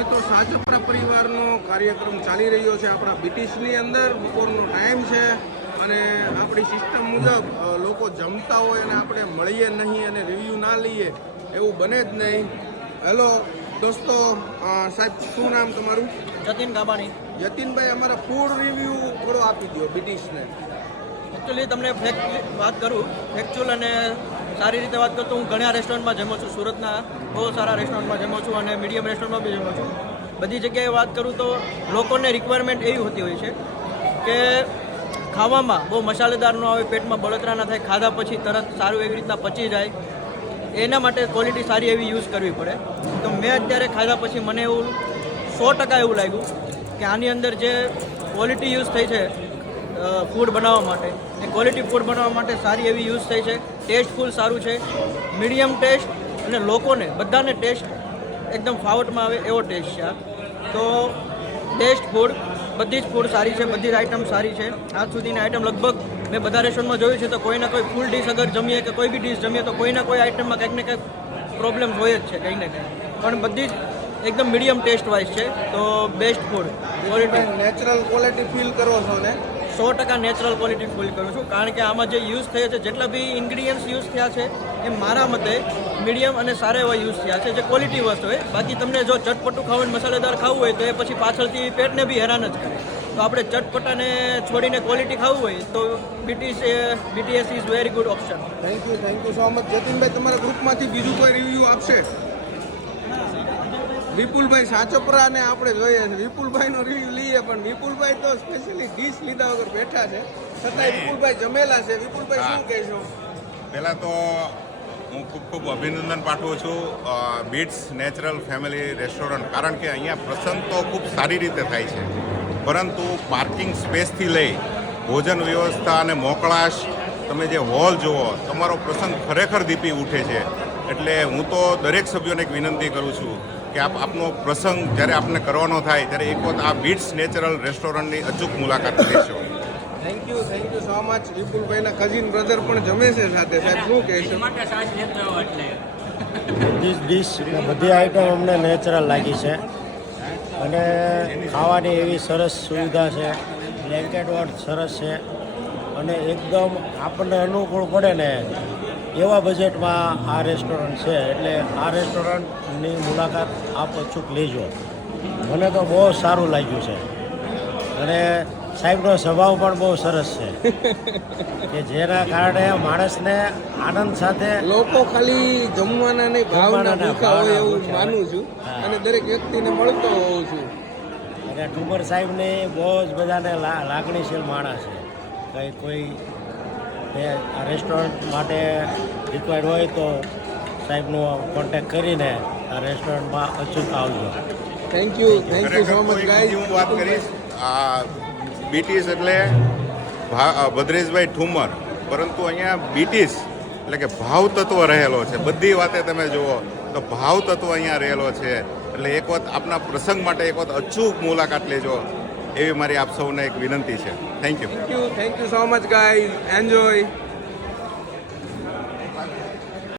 મિત્રો સાચપરા પરિવારનો કાર્યક્રમ ચાલી રહ્યો છે. આપણા બ્રિટિશની અંદર બપોરનો ટાઈમ છે અને આપણી સિસ્ટમ મુજબ લોકો જમતા હોય અને આપણે મળીએ નહીં અને રિવ્યૂ ના લઈએ એવું બને જ નહીં. હેલો દોસ્તો સાહેબ શું નામ તમારું? જતીન ગાબાણી. જતીનભાઈ અમારા ફૂડ રિવ્યૂ થોડો આપી દો બ્રિટિશને. એકચ્યુઅલી તમને ફેક્ટ વાત કરું. ફેક્ચ્યુઅલ અને સારી રીતે વાત કરું તો હું ઘણા રેસ્ટોરન્ટમાં જમો છું. સુરતના બહુ સારા રેસ્ટોરન્ટમાં જમો છું અને મીડિયમ રેસ્ટોરન્ટમાં બી જમો છું. બધી જગ્યાએ વાત કરું તો લોકોને રિક્વાયરમેન્ટ એવી હોતી હોય છે કે ખાવામાં બહુ મસાલેદાર ન આવે, પેટમાં બળતરા ના થાય, ખાધા પછી તરત સારું એવી રીતના પચી જાય. એના માટે ક્વોલિટી સારી એવી યુઝ કરવી પડે. તો મેં અત્યારે ખાધા પછી મને એવું સો ટકા એવું લાગ્યું કે આની અંદર જે ક્વોલિટી યુઝ થઈ છે ફૂડ બનાવવા માટે. એ ક્વોલિટી ફૂડ બનાવવા માટે સારી એવી યુઝ થઈ છે. ટેસ્ટફુલ સારું છે. મીડિયમ ટેસ્ટ અને લોકોને, બધાને ટેસ્ટ એકદમ ફાવટમાં આવે એવો ટેસ્ટ છે આ. તો ટેસ્ટ ફૂડ બધી જ ફૂડ સારી છે, બધી જ આઈટમ સારી છે. આજ સુધીની આઈટમ લગભગ મેં બધા રેસ્ટોરન્ટમાં જોયું છે, તો કોઈ ના કોઈ ફૂલ ડીશ અગર જમીએ કે કોઈ બી ડીશ જમીએ, તો કોઈ ના કોઈ આઈટમમાં કંઈક ને કંઈક પ્રોબ્લેમ હોય જ છે, કંઈ ને કંઈ. પણ બધી જ એકદમ મીડિયમ ટેસ્ટ વાઇઝ છે. તો best food quality natural quality feel કરો છો ને? સો ટકા નેચરલ ક્વોલિટી ફૂલ કરું છું. કારણ કે આમાં જે યુઝ થયા છે, જેટલા બી ઇન્ગ્રીડિયન્ટ્સ યુઝ થયા છે, એ મારા મતે મીડિયમ અને સારા એવા યુઝ થયા છે, જે ક્વોલિટી વસ્તુ હોય. બાકી તમને જો ચટપટું ખાવું હોય મસાલેદાર ખાવું હોય, તો એ પછી પાછળથી પેટને બી હેરાન જ કરે. તો આપણે ચટપટાને છોડીને ક્વોલિટી ખાવું હોય, તો બીટીસ BTS is very good option thank you thank you so much Jatinbhai, તમારા ગ્રુપમાંથી બીજું કોઈ રિવ્યુ આપશે? વિપુલભાઈ સાચપરાને આપણે જોઈએ છે વિપુલભાઈનો રિવ્યુ લઈએ પણ વિપુલભાઈ તો સ્પેશિયલી ડીશ લીધા વગર બેઠા છે. છતાંય વિપુલભાઈ જમેલા છે. વિપુલભાઈ શું કહેશો? પહેલાં તો હું ખૂબ ખૂબ અભિનંદન પાઠવું છું બીટ્સ નેચરલ ફેમિલી રેસ્ટોરન્ટ કારણ કે અહીંયા પ્રસંગ તો ખૂબ સારી રીતે થાય છે. પરંતુ પાર્કિંગ સ્પેસથી લઈ ભોજન વ્યવસ્થા અને મોકળાશ તમે જે હોલ જુઓ તમારો પ્રસંગ ખરેખર દીપી ઉઠે છે. એટલે હું તો દરેક સભ્યોને એક વિનંતી કરું છું કે આપ આપનો પ્રસંગ જ્યારે આપને કરવાનો થાય ત્યારે એક વખત આ બીટ્સ નેચરલ રેસ્ટોરન્ટની અચૂક મુલાકાત લેશો. Thank you thank you so much વિપુલભાઈના cousin brother પણ જમે છે સાથે. સાહેબ શું કહેશો બધી જ ડીશ ને બધી આઈટમ અમને નેચરલ લાગી છે. અને ખાવાની એવી સરસ સુવિધા છે. બ્લેન્કેટ વર્ક સરસ છે. અને એકદમ આપણને અનુકૂળ પડે ને એવા બજેટમાં આ રેસ્ટોરન્ટ છે એટલે આ રેસ્ટોરન્ટની મુલાકાત આપ અચૂક લેજો. મને તો બહુ સારું લાગ્યું છે. અને સાહેબનો સ્વભાવ પણ બહુ સરસ છે. કે જેના કારણે માણસને આનંદ સાથે લોકો ખાલી જમવાના નહીં ભાવના ભૂખા હોય એવું માનું છું. અને દરેક વ્યક્તિને મળતો હોઉં છું. અને ઠુમર સાહેબની બહુ જ બધાને લાગણીશીલ માણસ છે. કંઈ કોઈ એ આ રેસ્ટોરન્ટ માટે રિક્વાયર્ડ હોય તો સાહેબનો કોન્ટેક કરીને આ રેસ્ટોરન્ટમાં અચૂક આવજો. Thank you thank you so much guys હું વાત કરીશ આ બીટીસ એટલે ભદ્રેશભાઈ ઠુમર. પરંતુ અહીંયા બીટીસ એટલે કે ભાવ તત્વ રહેલો છે. બધી વાતે તમે જુઓ તો ભાવ તત્વ અહીંયા રહેલો છે. એટલે એક વખત આપના પ્રસંગ માટે એક વખત અચૂક મુલાકાત લેજો. એવી મારી આપ સૌને એક વિનંતી છે. Thank you thank you thank you so much guys enjoy